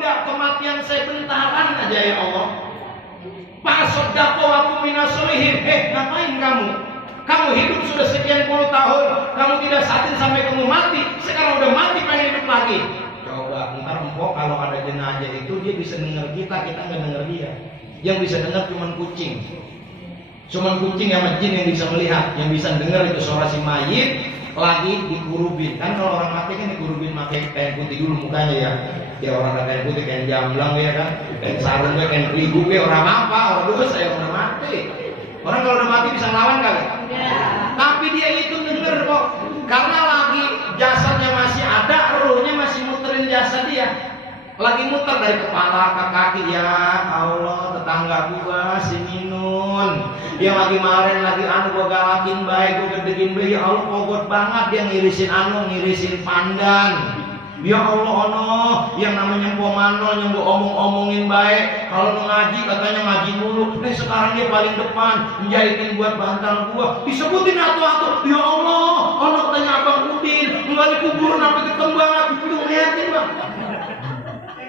tunda kematian saya bentaran aja ya Allah. Fasaddaqu wa kum minas sholihin. Ngapain kamu? Kamu hidup sudah sekian puluh tahun, kamu tidak sadar sampai kamu mati. Sekarang udah mati pengen hidup lagi. Coba ntar empok kalau ada jenazah itu dia bisa dengar kita nggak dengar dia. Yang bisa dengar cuma kucing. Cuman kucing sama jin yang bisa melihat, yang bisa dengar itu suara si mayit lagi dikurubin. Kan kalau orang mati kan dikurubin pakai kain putih dulu mukanya ya. Ya orang ada kain putih, kain jamblang ya kan, kain sarung ya, kain peligu ya, orang apa, orang dosa ya, orang mati. Orang kalau udah mati bisa ngelawan kali. Ya. Tapi dia itu denger kok, karena lagi jasadnya masih ada, ruhnya masih muterin jasad dia. Lagi muter dari kepala ke kaki. Ya Allah, tetangga gua si Minun yang lagi kemarin lagi gua galakin baik, gua gedekin baik. Ya Allah pogot banget dia ngirisin ngirisin pandan. Ya Allah yang namanya Pomano yang gua omongin baik. Kalau ngaji katanya ngaji mulu. Sekarang dia paling depan menjahitin buat bantal gua. Disebutin atu-atu. Ya Allah, tanya Abang Udin enggak dikubur sampai ketembangan. Itu ngeliatin Bang.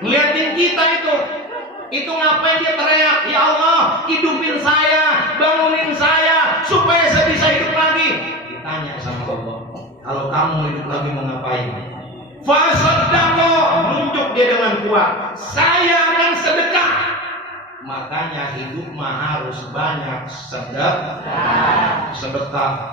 Ngeliatin kita itu ngapain dia teriak, ya Allah hidupin saya, bangunin saya supaya saya bisa hidup lagi. Ditanya sama Allah, kalau kamu hidup lagi mau ngapain? Fasaddaqu, nunjuk dia dengan kuat, saya akan sedekah. Makanya hidup mah harus banyak sedekah.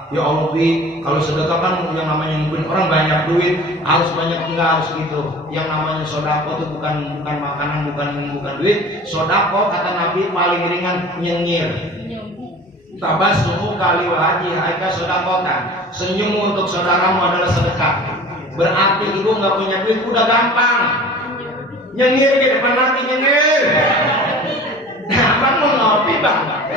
Ya Allah Bi, kalau sedekah kan yang namanya ngumpulin orang banyak duit, harus banyak, enggak harus gitu. Yang namanya sodako itu bukan makanan, bukan duit. Sodako kata Nabi paling ringan nyengir. Tabassumu kali wajhi aika sodakotan. Senyummu untuk saudaramu adalah sedekah. Berarti ibu nggak punya duit udah gampang. Nyengir di depan Nabi, nyengir. Nah, Bang mau ngopi Bang?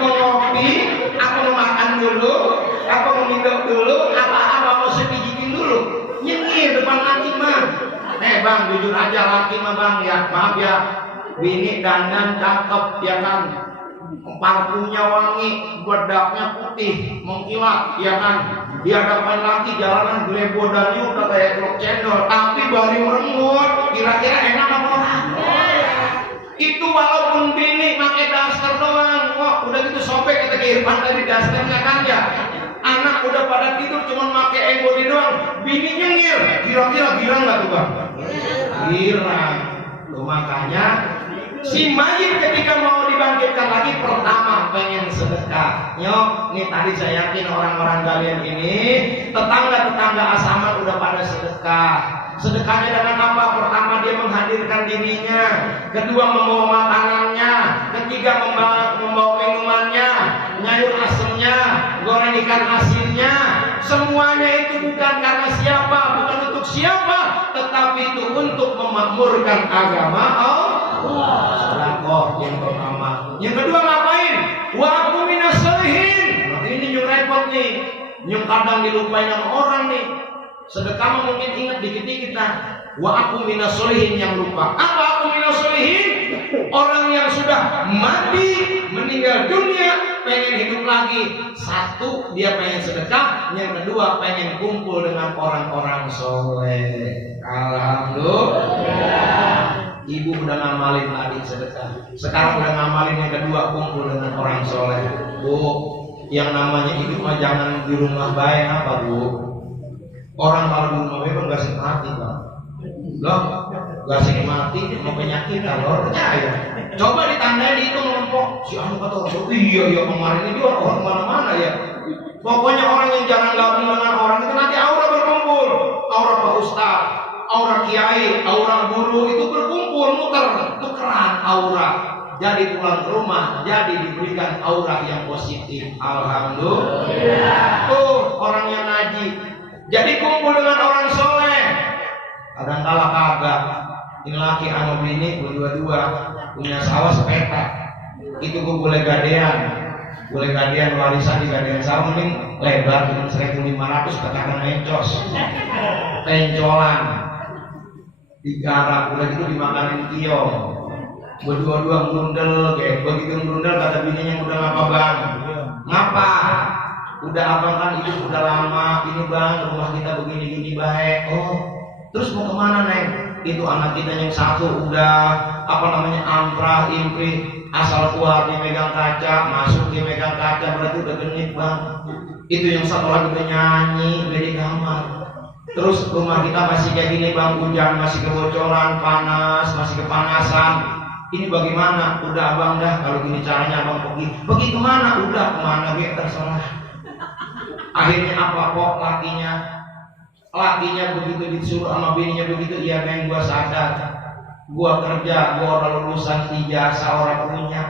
Mau ngopi? Aku mau makan dulu? Aku mau minum dulu? Apa mau sepijitin dulu? Nyengir depan laki mah. Bang, jujur aja laki mah Bang ya, maaf ya. Bini dandan cakep ya kan, parfumnya wangi, bedaknya putih, mengkilat ya kan. Di hadapan laki jalanan gelebodannya udah kayak truk cendol, tapi bari merengut. Kira-kira enak apa orang? Itu walaupun bini pakai daster doang, kok udah gitu sobek kata Irfan tadi dasternya kan ya. Anak udah pada tidur cuman pakai embody doang, bini nyengir. Kira-kira girang nggak tuh Bang? Girang. Tuh makanya si mayit ketika mau dibangkitkan lagi pertama pengen sedekah. Nyok, nih tadi saya yakin orang-orang kalian ini tetangga-tetangga asaman udah pada sedekah. Sedekahnya dengan apa? Pertama dia menghadirkan dirinya, kedua membawa makanannya, ketiga membawa minumannya, nyayur asemnya, goreng ikan asinnya. Semuanya itu bukan karena siapa, bukan untuk siapa, tetapi itu untuk memakmurkan agama Allah. Sedekah yang pertama. Yang kedua ngapain? Wa kum minas sholihin. Ini yang repot nih, yang kadang dilupain sama orang nih. Sedekah mungkin ingat dikit-dikit wa aku minas sholihin yang lupa. Apa aku minas sholihin? Orang yang sudah mati, meninggal dunia, pengen hidup lagi. Satu, dia pengen sedekah. Yang kedua, pengen kumpul dengan orang-orang soleh. Alhamdulillah. Ibu udah ngamalin tadi sedekah. Sekarang udah ngamalin yang kedua, kumpul dengan orang soleh. Bu, yang namanya hidup mah jangan di rumah baik apa Bu? Orang kalau di rumah baik nggak sakit mati Bang. Loh, nggak sakit mati, mau penyakit kalau percaya. Coba ditandai itu ngelompok. Si anu kata orang, iya kemarin ini orang mana-mana ya. Pokoknya orang yang jangan gabung dengan orang itu nanti aura berkumpul. Aura Pak Ustaz, aura Kiai, aura guru itu berkumpul, tukeran aura. Jadi pulang ke rumah, jadi diberikan aura yang positif. Alhamdulillah. Tuh orang yang ngaji. Jadi kumpul dengan orang soleh. Kadang-kala kagak. Ini laki sama bini berdua-dua punya sawah sepeta. Itu gue boleh gadean warisan di gadean sawah mending lebar cuma 1.500 katakan mencos. Pencolan. Digarap udah gitu dimakanin kiong. Berdua-dua grundel kayak begitu grundel kata bininya udah ngapa Bang? Ngapa? Udah abang kan hidup udah lama ini Bang, rumah kita begini-gini baik. Oh, terus mau kemana Neng? itu anak kita yang satu udah amprah impri, asal keluar dimegang kaca, masuk dimegang kaca, berarti udah genit bang. Itu yang satu lagi udah nyanyi di kamar. Terus rumah kita masih kayak gini bang, hujan masih kebocoran, panas, masih kepanasan. Ini bagaimana? Udah abang dah, kalau gini caranya abang pergi kemana? Udah kemana gitu terserah. Akhirnya apa kok lakinya begitu disuruh sama bininya begitu, iya neng gua sadar, gua kerja, gua orang lulusan ijazah, orang punya,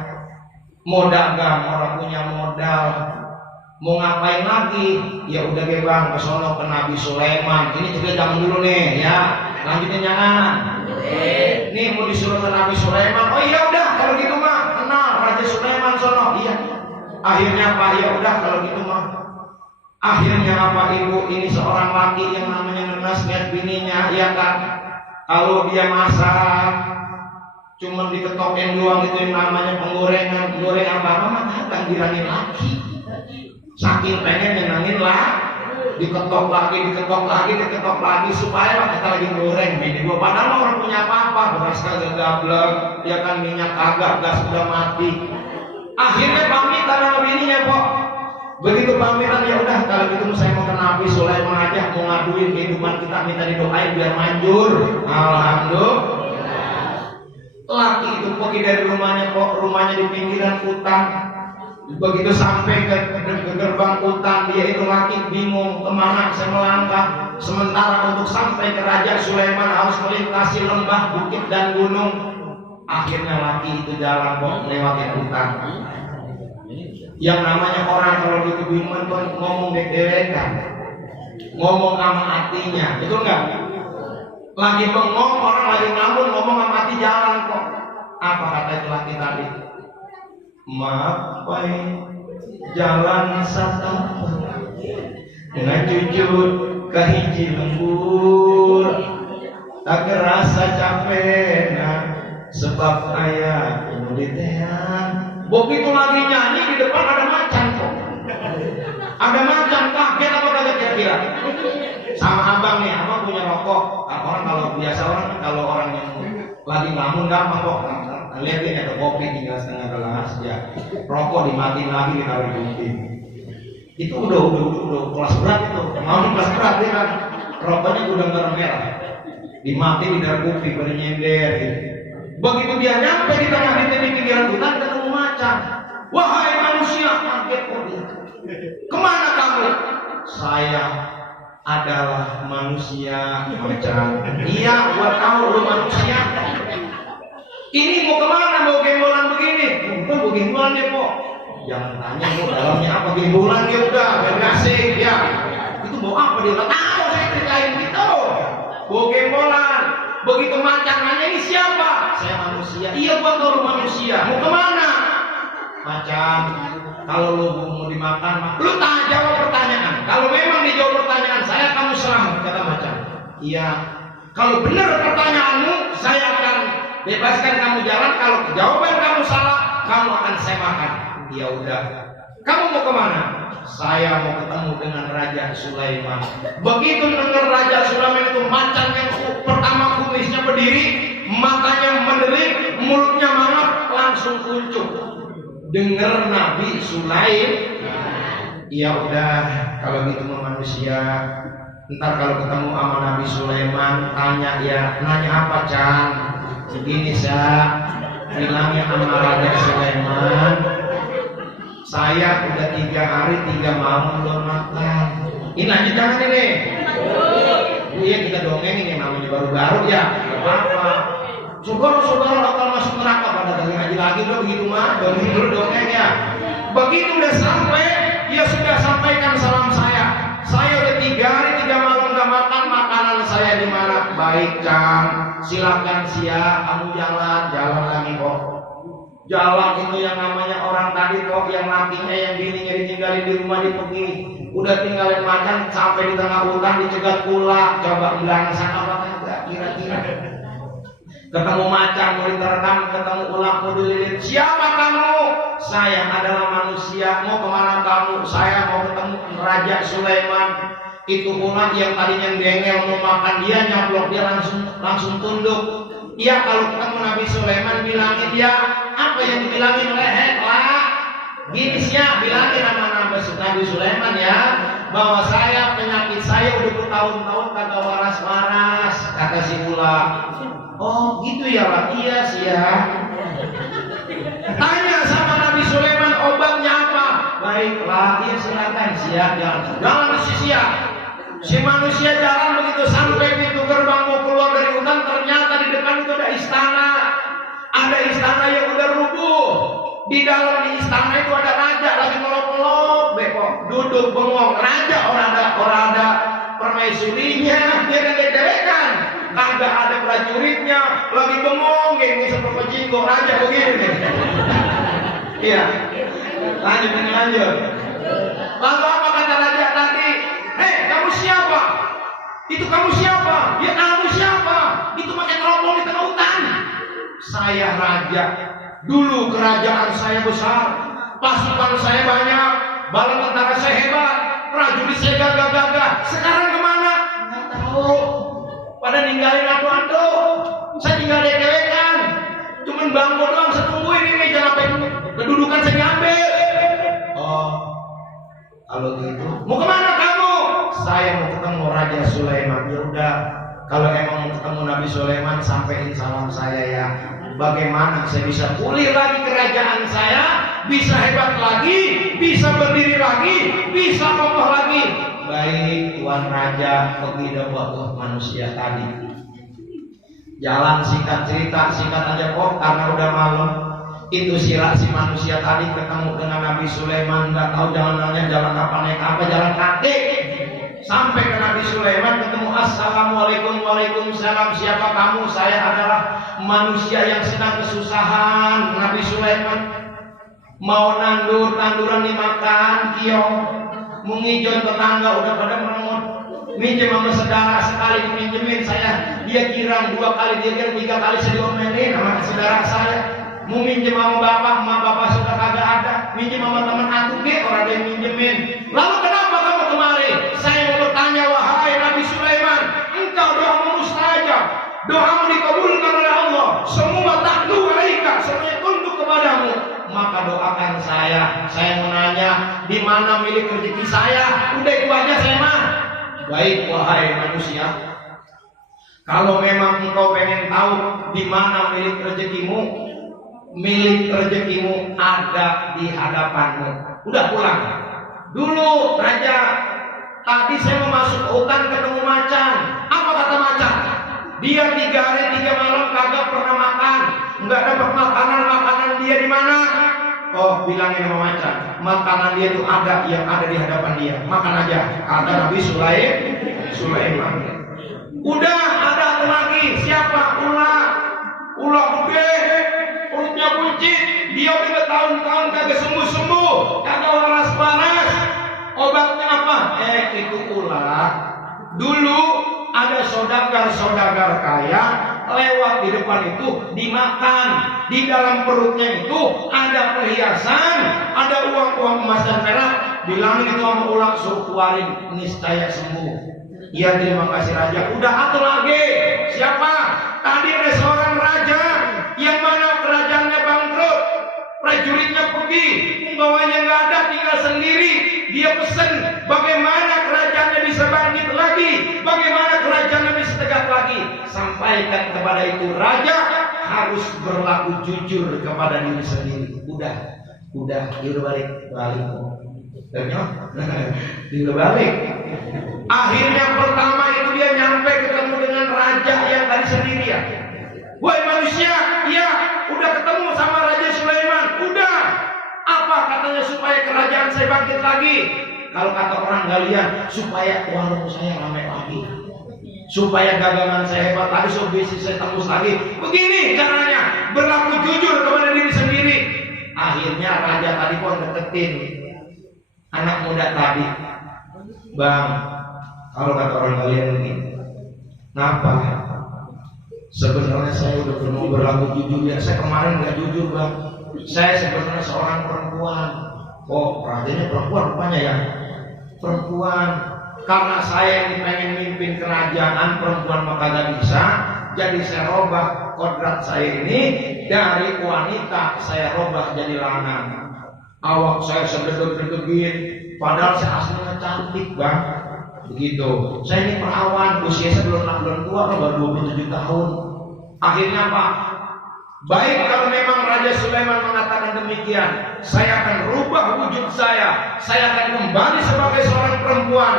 mau dagang, orang punya modal, mau ngapain lagi? Ya udah deh bang, ke sono ke Nabi Sulaiman. Ini juga zaman dulu nih ya, lanjutin jangan. Nih mau disuruh ke Nabi Sulaiman. Oh iya udah kalau gitu mah kenal Raja Sulaiman sono. Iya. Akhirnya apa? Ya udah kalau gitu mah. Akhirnya apa ibu ini seorang laki yang namanya ngenes lihat bininya, ya kan? Kalau dia masak cuma diketokin doang itu yang namanya penggorengan, goreng apa mah akan dirangin laki. Saking pengen nyenangin lah, diketok lagi supaya kita lagi goreng bini gua. Padahal orang punya apa-apa, beras kagak gablek, ya kan, minyak kagak, gas udah mati. Akhirnya pamit karena bininya kok. Begitu pamitan, ya udah kalau gitu saya mau ke Nabi Sulaiman aja, mau ngaduin kehidupan kita, minta didoain biar manjur. Alhamdulillah. Laki itu pergi dari rumahnya kok, rumahnya di pinggiran hutan. Begitu sampai ke gerbang hutan, dia itu laki bingung kemana saya melangkah. Sementara untuk sampai ke Raja Sulaiman harus melintasi lembah, bukit dan gunung. Akhirnya laki itu jalan kok melewati hutan. Yang namanya orang kalau gitu bingung tuh ngomong dek-dekan, ngomong sama hatinya, itu enggak? Lagi bengong, orang lagi ngambun, ngomong sama hati jalan kok. Apa kata itu laki tadi? Mapai jalan satapak dengan jujur kahiji lembur, tak kerasa capek sebab ayah kemudian. Begitu lagi nyanyi di depan ada macan kok. Ada macan, kaget apa kagak kira-kira? Sama abang nih, abang punya rokok. Orang kalau biasa kalau orang yang lagi ngelamun gampang kok. Lihat ini ada kopi tinggal setengah gelas ya. Rokok dimatiin lagi ditaruh di kuping. Itu udah kelas berat itu. Mau kelas berat ya kan. Rokoknya udah merah. Dimatiin di dalam kuping bernyender gitu. Begitu dia nyampe di tengah pinggiran hutan ketemu macan. Wahai manusia, kaget kok dia. Kemana kamu? Saya adalah manusia macan. Iya, gua tahu lu manusia. Ini mau kemana? Mau gembolan begini? Bukan mau gembolan ya kok. Jangan tanya mau dalamnya apa gembolan dia udah biar asik ya. Itu mau apa dia? Nggak tahu saya ceritain gitu. Mau gembolan. Begitu macan nanya ini siapa? Saya manusia. Iya gua tahu lu manusia. Mau kemana? Macan. Kalau lu mau dimakan, lu jawab pertanyaan. Kalau memang dijawab pertanyaan saya, kamu selamat, kata macan. Iya. Kalau benar pertanyaanmu, saya akan bebaskan kamu jalan. Kalau jawaban kamu salah, kamu akan saya makan. Ya udah. Kamu mau kemana? Saya mau ketemu dengan Raja Sulaiman. Begitu dengar Raja Sulaiman itu, macan yang pertama kumisnya berdiri, matanya mendelik, mulutnya mangap, langsung kuncup. Dengar Nabi Sulaiman. Ya udah, kalau gitu manusia. Ntar kalau ketemu sama Nabi Sulaiman, tanya ya, nanya apa Chan? Segini saya bilangnya sama Raja Sulaiman, saya udah 3 hari 3 malam belum makan. Ini lanjut jangan ini. Iya kita dongeng ini namanya baru-baru ya, nggak apa-apa. Saudara akan masuk neraka pada ngaji lagi udah begitu mah, dongeng dulu dongeng ya. Begitu udah sampai, dia sudah sampaikan salam saya. Saya udah 3 hari 3 malam nggak makan, makanan saya di mana? Baik Kang, silakan siap, kamu jalan lagi kok. Jalan itu yang namanya orang tadi kok, yang lakinya yang bininya ditinggalin di rumah pergi. Udah tinggalin macan sampai di tengah hutan dicegat pula. Coba bilang apa kagak kira-kira. Ketemu macan mau diterkam, ketemu ular mau dililit. Siapa kamu? Saya adalah manusia. Mau kemana kamu? Saya mau ketemu Raja Sulaiman. Itu pula yang tadinya dengel mau makan dia nyaplok dia langsung tunduk. Iya, kalau ketemu Nabi Sulaiman bilangin dia apa yang dibilangin leher lah. Gini sih bilangin nama Nabi Sulaiman ya, bahwa saya penyakit saya udah bertahun-tahun kagak waras-waras, kata si Ula. Oh gitu ya lah, iya sih ya. Tanya sama Nabi Sulaiman obatnya apa? Baiklah, iya silakan siap, jangan disia-sia. Si manusia jalan begitu sampai pintu gerbang mau keluar dari hutan, ternyata di depan itu ada istana. Ada istana yang udah rubuh. Di dalam di istana itu ada raja lagi melok-melok, beko duduk bengong. Raja orang ada permaisurinya, dia dewek-dewekan. Kagak ada prajuritnya, lagi bengong, gini seperti jinggo raja begini. Iya. Lanjut. Lalu apa kata raja tadi? Hei, kamu siapa? Itu kamu siapa? Ya kamu siapa? Itu pakai teropong di tengah hutan. Saya raja. Dulu kerajaan saya besar, pasukan saya banyak, bala tentara saya hebat, prajurit saya gagah-gagah. Sekarang kemana? Nggak tahu. Pada ninggalin aku. Saya tinggal dewekan. Cuman bangku doang, saya tungguin ini jangan sampai kedudukan saya diambil. Oh, kalau gitu, mau kemana kamu? Saya mau ketemu Raja Sulaiman. Ya udah, kalau emang mau ketemu Nabi Sulaiman, sampaikan salam saya ya. Bagaimana saya bisa pulih lagi kerajaan saya, bisa hebat lagi, bisa berdiri lagi, bisa kokoh lagi. Baik Tuan Raja, pergi buat manusia tadi. Jalan singkat cerita, singkat aja kok, karena udah malam. Itu si manusia tadi ketemu dengan Nabi Sulaiman, nggak tahu jalanannya jalan apa, naik apa, jalan kaki. Sampai ke Nabi Sulaiman ketemu, assalamualaikum, waalaikumsalam, siapa kamu? Saya adalah manusia yang sedang kesusahan. Nabi Sulaiman mau tanduran dimakan, kiong, mau ngijon tetangga udah pada meremut, minjem sama saudara sekali diminjemin saya, dia kirang 2 kali, dia kira 3 kali saya diomelin sama saudara saya. Mau minjem sama bapak sudah kagak ada, minjem sama teman aku orang ada yang minjemin. Lalu kenapa kamu kemari? Saya mau bertanya, wahai Nabi Sulaiman, engkau doamu mustajab, doamu dikabulkan oleh Allah, semua takdu alaika, semuanya tunduk kepadamu. Maka doakan saya mau nanya, di mana milik rezeki saya? Udah itu aja saya mah. Baik wahai manusia, kalau memang engkau pengen tahu di mana milik rezekimu ada di hadapanmu. Udah pulang. Dulu raja, tadi saya mau masuk hutan ketemu macan. Apa kata macan? Dia 3 hari 3 malam kagak pernah makan, nggak dapat makanan dia di mana? Oh, bilangin sama macan, makanan dia itu ada yang ada di hadapan dia. Makan aja. Kata Nabi Sulaiman. Udah ada satu lagi. Siapa? Ular gede, perutnya buncit. Dia udah bertahun-tahun kagak sembuh-sembuh, kagak waras-waras. Obatnya apa? Itu ular. Dulu ada saudagar kaya lewat di depan itu dimakan. Di dalam perutnya itu ada perhiasan, ada uang emas dan perak. Bilang itu sama ular, suruh keluarin, niscaya sembuh. Iya, terima kasih raja. Udah atau lagi? Siapa? Tadi ada seorang raja yang mana kerajaannya bangkrut, prajuritnya pergi, pembawanya nggak ada, tinggal sendiri. Dia pesen bagaimana kerajaannya bisa bangkit lagi, bagaimana kerajaannya bisa tegak lagi. Sampaikan kepada itu raja harus berlaku jujur kepada diri sendiri. Udah, balik. Dibalik. Akhirnya pertama itu dia nyampe ketemu dengan raja yang tadi sendirian. Woi manusia, iya, udah ketemu sama Raja Sulaiman. Udah. Apa katanya supaya kerajaan saya bangkit lagi? Kalau kata orang kalian, supaya warung saya ramai lagi, supaya dagangan saya hebat lagi, so bisnis saya tembus lagi. Begini caranya, berlaku jujur kepada diri sendiri. Akhirnya raja tadi pun deketin anak muda tadi. Bang, kalau kata orang kalian ini, kenapa? Sebenarnya saya udah mau berlaku jujur ya. Saya kemarin nggak jujur bang. Saya sebenarnya seorang perempuan. Oh, rajanya perempuan rupanya ya. Perempuan. Karena saya ini pengen mimpin kerajaan perempuan maka gak bisa. Jadi saya robah kodrat saya ini dari wanita saya robah jadi lanang. Awak saya sededek-dedegin, padahal saya aslinya cantik bang. Begitu. Saya ini perawan, usia saya belum tua, baru 27 tahun. Akhirnya apa? Baik kalau memang Raja Sulaiman mengatakan demikian, saya akan rubah wujud saya akan kembali sebagai seorang perempuan,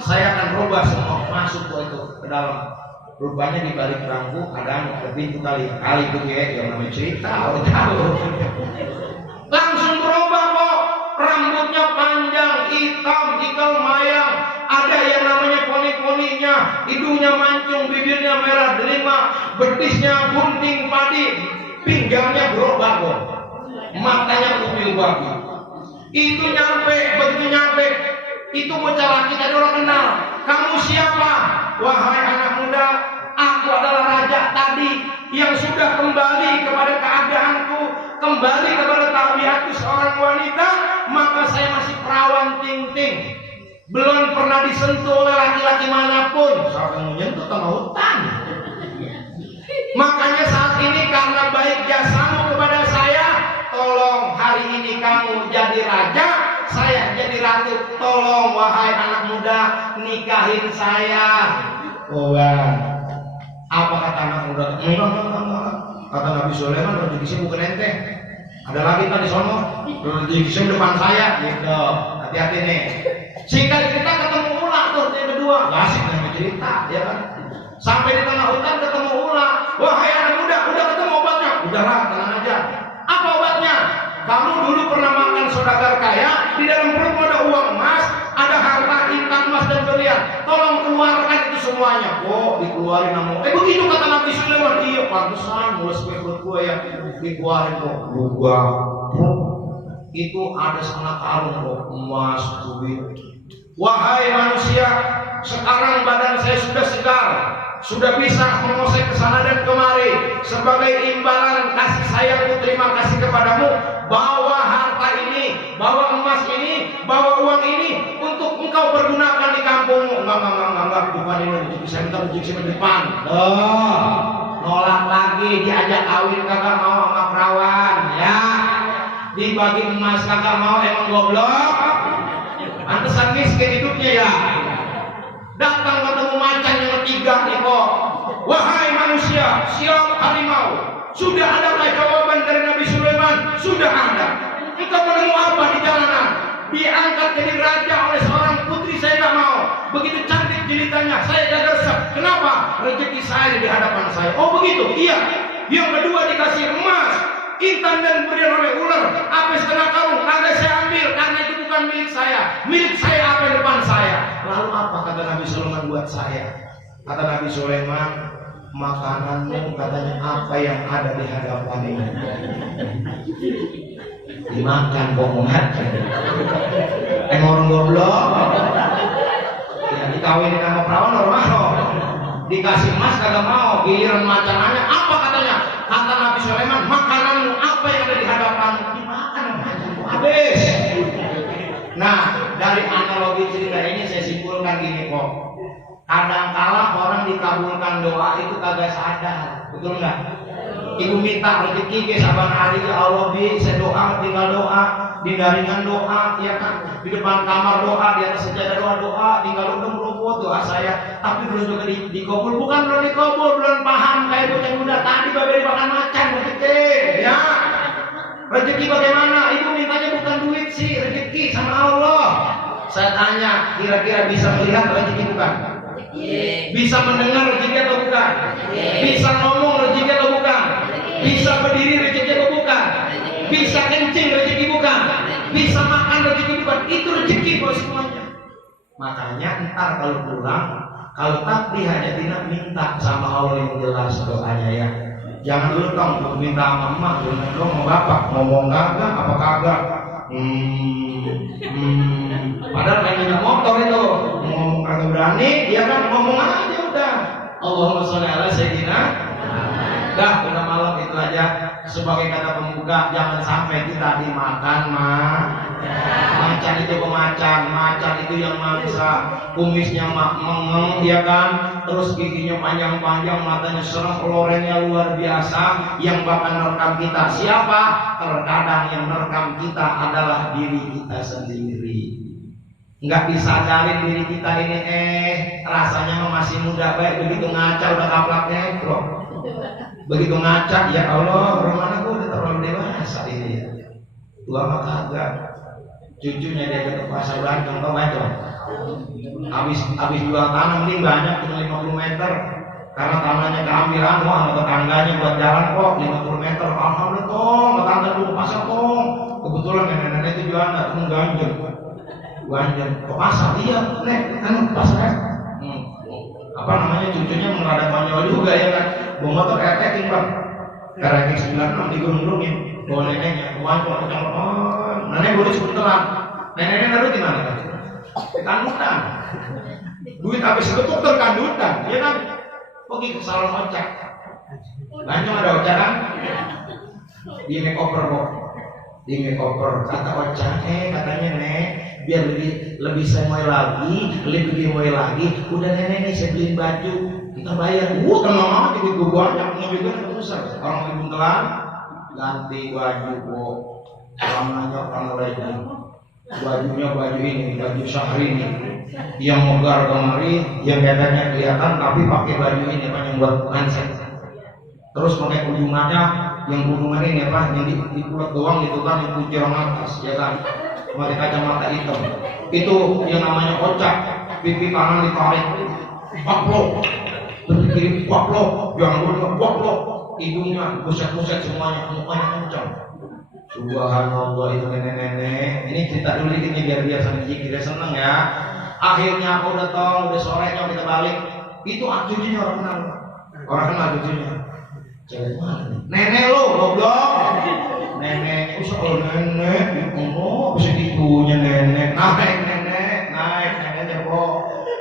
saya akan rubah semua masuk ke dalam. Rupanya di balik rangku kadang ada pintu kali itu ya, yang namanya cerita, tahu. Langsung berubah kok, rambutnya panjang, hitam, ikal mayang, ada yang namanya poni-poninya, hidungnya mancung, bibirnya merah delima, betisnya bunting padi, pinggangnya berubah kok, matanya kubil babi. Itu begitu nyampe, itu bocah laki tadi orang kenal. Kamu siapa? Wahai anak muda, aku adalah raja tadi yang sudah kembali kepada keadaanku, kembali kepada tabiatku seorang wanita. Maka saya masih perawan ting-ting, belum pernah disentuh oleh laki-laki manapun. Siapa yang menyentuh tengah hutan? Makanya saat ini karena baik jasamu kepada saya, tolong hari ini kamu jadi raja, saya jadi ratu. Tolong wahai anak muda, nikahin saya. Oh bang, apa kata anak muda? Enggak. Kata Nabi Sulaiman, rezeki saya bukan enteng. Ada lagi tadi sono, rezeki saya depan saya. Gitu. Hati-hati nih. Singkat cerita ketemu ular tuh yang kedua. Gak asik namanya cerita, ya kan? Sampai di tengah hutan ketemu ular. Wahai anak muda, udah ketemu obatnya? Udahlah, tenang aja. Apa obatnya? Kamu dulu pernah makan saudagar kaya, di dalam perutmu ada uang emas, ada harta intan emas dan berlian. Tolong keluarkan itu semuanya. Oh, dikeluarin nama. Begitu kata Nabi Sulaiman. Iya, pantesan mulai perut gue ya dikeluarin kok. Juga itu ada setengah karung kok emas, duit. Wahai manusia, sekarang badan saya sudah segar, sudah bisa mengosek ke sana dan kemari. Sebagai imbalan kasih sayangku, terima kasih kepadamu. Bawa harta ini, bawa emas ini, bawa uang ini untuk engkau pergunakan di kampungmu. Enggak, bukan ini rezeki saya, minta rezeki saya depan. Nolak lagi, diajak kawin kagak mau sama perawan, ya. Dibagi emas kagak mau, emang goblok. Pantesan miskin hidupnya ya. Datang ketemu macan yang ketiga nih kok. Wahai manusia, siap harimau. Sudah adakah jawaban dari Nabi Sulaiman? Sudah ada. Engkau menemu apa di jalanan? Diangkat jadi raja oleh seorang putri, saya tak mau. Begitu cantik jilitannya, saya gak resep. Kenapa? Rezeki saya di hadapan saya. Oh begitu? Iya. Yang kedua dikasih emas, intan dan berlian oleh ular. Apa setengah karung? Kagak saya ambil karena itu bukan milik saya. Milik saya apa di depan saya. Lalu apa kata Nabi Sulaiman buat saya? Kata Nabi Sulaiman, makananmu katanya apa yang ada di hadapan ini. Dimakan bohongan. Orang goblok. Ya dikawinin sama perawan normal. Dikasih emas kagak mau, giliran macanannya apa katanya? Kata Nabi Sulaiman, makananmu apa yang ada di hadapanmu? Dimakan macananmu habis. Nah, dari analogi cerita ini saya simpulkan gini kok. Kadangkala orang dikabulkan doa itu kagak sadar, betul nggak? Ibu minta rezeki ke saban hari, ya Allah bi, saya doa tinggal doa, di daringan doa, ya kan, di depan kamar doa, di atas sejadah doa, tinggal udah meruput doa saya, tapi belum juga dikabul, bukan belum dikabul, belum paham kayak bocah muda tadi babe makan macan rezeki, ya. Rezeki bagaimana? Ibu mintanya bukan duit sih, rezeki sama Allah. Saya tanya, kira-kira bisa melihat rezeki bukan? Bisa mendengar rezeki atau bukan? Bisa ngomong rezeki atau bukan? Bisa berdiri rezeki atau bukan? Bisa kencing rezeki bukan? Bisa makan rezeki bukan? Itu rezeki bos semuanya. Makanya ntar kalau pulang, kalau tak dihajatina minta sama Allah yang jelas doanya ya. Jangan dulu dong minta sama emak, jangan dong sama bapak ngomong kagak apa kagak. Padahal pengen motor itu ngomong kagak berani, dia kan ngomong aja udah. Allahumma sholli ala sayyidina Dah, udah malam itu aja. Sebagai kata pembuka, jangan sampai kita dimakan macan itu kemacan, macan itu yang mangsa, kumisnya mengeng, ya kan? Terus giginya panjang-panjang, matanya serem, lorengnya luar biasa. Yang bakal merekam kita siapa? Terkadang yang merekam kita adalah diri kita sendiri. Nggak disadarin diri kita ini rasanya masih muda baik, begitu ngaca udah kaplaknya bro. Begitu ngaca, ya Allah, romana gue udah terlalu dewasa ini ya. Tua mah kagak. Cucunya dia ke pasar Bandung, kau baca. Habis jual tanah mending banyak, cuma 50 meter. Karena tanahnya keambilan, wah sama tetangganya buat jalan kok 50 meter. Alhamdulillah tong, tetangga dulu pasar tong. Kebetulan nenek-nenek itu jualan datang ganjel. Ke pasar, iya, nek, pasar. Apa namanya, cucunya menghadap konyol juga ya kan. Bawa motor RT bang, RT 96 digulung-gulungin, bawa neneknya, kewancong, nenek boleh sebentar. Neneknya naruh di mana kan? Kandutan. Duit habis ketuk terkandutan, ya kan? Pergi ke salon ojek. Banyak ada ojek kan? Di makeover kok. Di makeover kata ojek, katanya nek, biar lebih semoy lagi, lebih gemoy lagi. Udah nenek nih saya beliin baju, kita bayar. Tenang aja duit gue banyak, mobil gue besar. Orang ibu telan, ganti baju kok. Celananya kan lagi. Bajunya baju ini, baju Syahrini. Yang megar kemari, yang dadanya kelihatan, tapi pakai baju ini apa yang buat handset. Terus pakai ujungannya, yang ujungannya ini apa? Yang dipulat doang gitu kan, yang kucirang atas, ya kan? Pakai kacamata hitam. Itu yang namanya kocak. Pipi kanan ditarik, waplok. Pipi kiri waplok. Yang boleh waplok. Hidungnya buset-buset semuanya, mukanya kencang. Subhanallah, itu nenek-nenek. Ini cerita dulu ini biar sambil zikir seneng ya. Akhirnya aku udah sorenya kita balik. Itu cucunya orang kenal. Orang kenal cucunya. Cewek mana nih? Nenek lo, goblok. Nenek, usah nenek. Bisa dikunya nenek. Naik neneknya kok.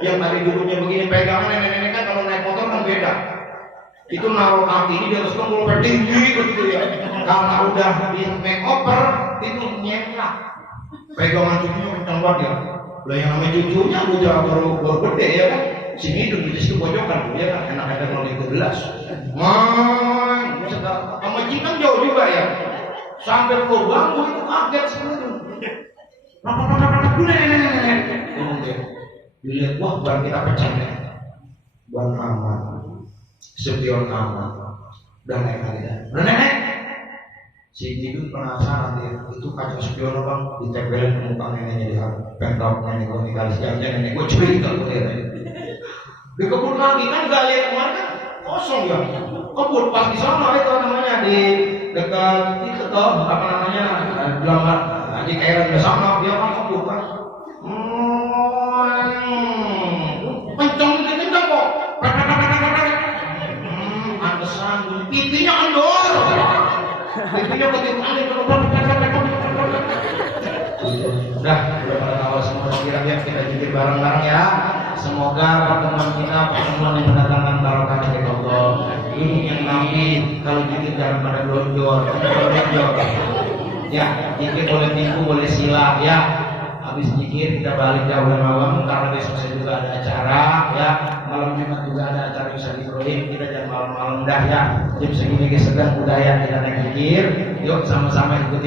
Yang tadi dulunya begini pegangan nenek-nenek kan kalau naik motor kan beda. Itu naruh kaki di atas tombol tinggi begitu ya. Karena udah di makeover itu nyeplak. Pegangan cucunya kencang banget ya. Lah yang namanya cucunya udah baru gede ya kan. Sini itu di situ pojokan ya kan. Enak-enak kalau itu gelas. Sama Jin kan jauh juga ya. Sampai ke bangku itu kaget sebenarnya. Dilihat wah ban kita pecah nih. Ban aman. Sepion aman. Udah naik kali ya. Udah nenek. Si Jidun penasaran dia. Itu kaca spion bang. Ditempelin ke muka neneknya di pentop nenek gue nih kali siangnya nenek gue curiga gue lihat. Di kebun lagi kan gak lihat kemarin kan kosong ya. Kebun pas di sana itu namanya di dekat itu toh apa namanya Belambang di Kairan di sana dia kan kebun kan. Kenceng kok. Pantesan pipinya kendor. Pipinya ketiduran udah pada tahu semua kira-kira kita jujur bareng-bareng ya. Semoga pertemuan kita pertemuan yang mendatangkan barokah dari Allah. Ini yang nanti kalau jujur jangan pada blonjor. Ya, jikir boleh minggu boleh sila ya. Habis jikir kita balik jauh malam karena besok saya juga ada acara ya. Malam Jumat juga ada acara Ustaz Ibrahim. Kita jangan malam-malam dah ya. Jam segini sedang budaya kita naik jikir. Yuk sama-sama ikuti.